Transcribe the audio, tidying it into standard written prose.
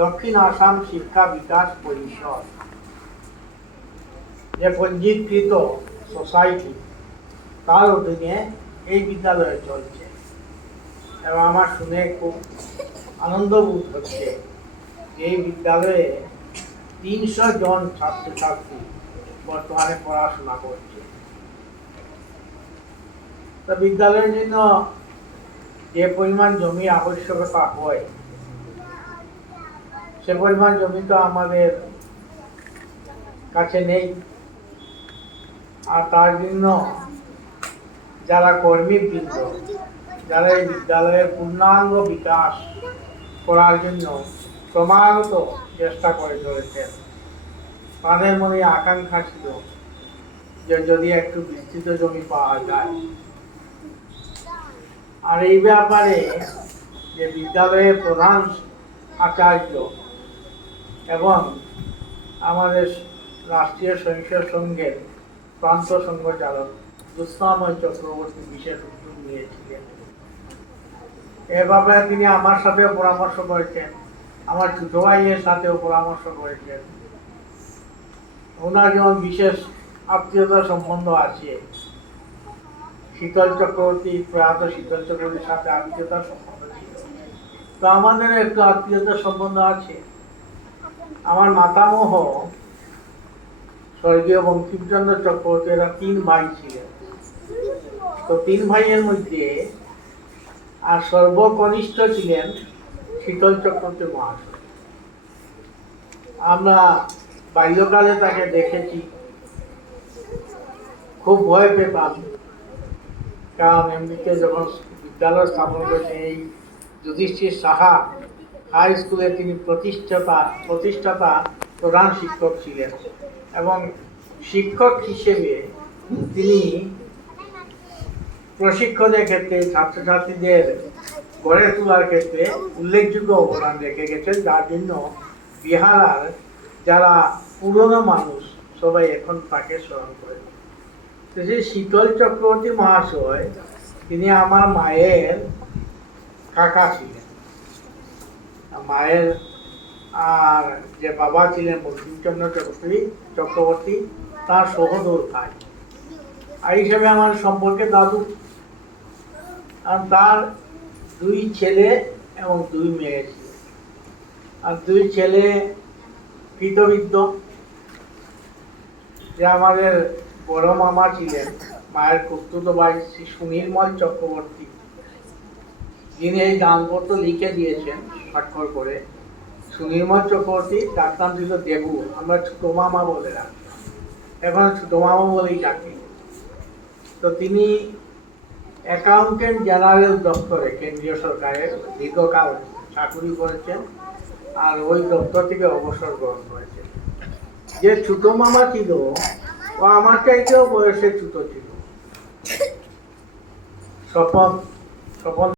দক্ষিণ আসাম শিক্ষা বিকাশ পরিষদ যে পঞ্জীকৃত সোসাইটি তার অধীনে এই বিদ্যালয়ে চলছে এবং আমার শুনে খুব আনন্দ বোধ হচ্ছে এই বিদ্যালয়ে ৩০০ জন ছাত্রছাত্রী বর্তমানে পড়াশোনা করছে। তো বিদ্যালয়ের জন্য যে পরিমাণ জমি আবশ্যকতা হয় সে পরিমাণ জমি তো আমাদের কাছে নেই, আর তার জন্য যারা কর্মীবৃন্দ যারা এই বিদ্যালয়ের পূর্ণাঙ্গ বিকাশ করার জন্য ক্রমাগত চেষ্টা করে চলেছেন, তাদের মনে আকাঙ্ক্ষা ছিল যে যদি একটু বিস্তৃত জমি পাওয়া যায়। আর এই ব্যাপারে যে বিদ্যালয়ের প্রধান আচার্য এবং আমাদের রাষ্ট্রীয় সহিংস সংঘের প্রান্ত সংঘচালক জ্যোৎস্নাময় চক্রবর্তী বিশেষ উদ্যোগ নিয়েছিলেন। এ ব্যাপারে তিনি আমার সাথেও পরামর্শ করেছেন, আমার ছোট ভাইয়ের সাথেও পরামর্শ করেছেন। ওনার যেমন বিশেষ আত্মীয়তার সম্বন্ধ আছে, শীতল চক্রবর্তী প্রয়াত শীতল চক্রবর্তীর সাথে আত্মীয়তার সম্বন্ধ ছিল, তো আমাদের একটু আত্মীয়তার সম্বন্ধ আছে। আমার মাতামহ স্বর্গীয় বঙ্কিমচন্দ্র চক্রবর্তী, এরা ৩ ভাই ছিলেন। তো ৩ ভাইয়ের মধ্যে আর সর্বকনিষ্ঠ ছিলেন শীতল চক্রবর্তী মহাশয়। আমরা বাল্যকালে তাকে দেখেছি, খুব ভয় পেতাম, কারণ এমনিতে যখন বিদ্যালয় স্থাপন করেছে এই যুধিষ্ঠির সাহা হাই স্কুলে তিনি প্রতিষ্ঠাতা প্রধান শিক্ষক ছিলেন এবং শিক্ষক হিসেবে তিনি প্রশিক্ষণের ক্ষেত্রে ছাত্রছাত্রীদের গড়ে তোলার ক্ষেত্রে উল্লেখযোগ্য অবদান রেখে গেছেন, যার জন্য বিহারার যারা পুরনো মানুষ সবাই এখন তাকে স্মরণ করে। সেই শীতল চক্রবর্তী মহাশয় তিনি আমার মায়ের কাকা ছিলেন। মায়ের আর যে বাবা ছিলেন বঙ্কিমচন্দ্র চক্রবর্তী তার সহোদর ভাই, আর হিসেবে আমার সম্পর্কে দাদু। আর তার 2 ছেলে এবং 2 মেয়ে ছিল, আর 2 ছেলে কৃতবিদ্য। যে আমাদের বড় মামা ছিলেন মায়ের খুড়তুতো ভাই শ্রী সুনির্মল চক্রবর্তী, যিনি এই দানপত্র লিখে দিয়েছেন স্বাক্ষর করে। সুনির্মল চক্রবর্তী তার নাম ছিল দেবু, আমরা ছোট মামা বলে রাখতাম, এখন ছোট মামা বলেই ডাকি। তো তিনি অ্যাকাউন্টেন্ট জেনারেল দপ্তরে কেন্দ্রীয় সরকারের দীর্ঘকাল চাকরি করেছেন, আর ওই দপ্তর থেকে অবসর গ্রহণ করেছেন। যে ছোট মামা ছিল ও আমার চাইতেও বয়সে ছোট ছিল, স্বপন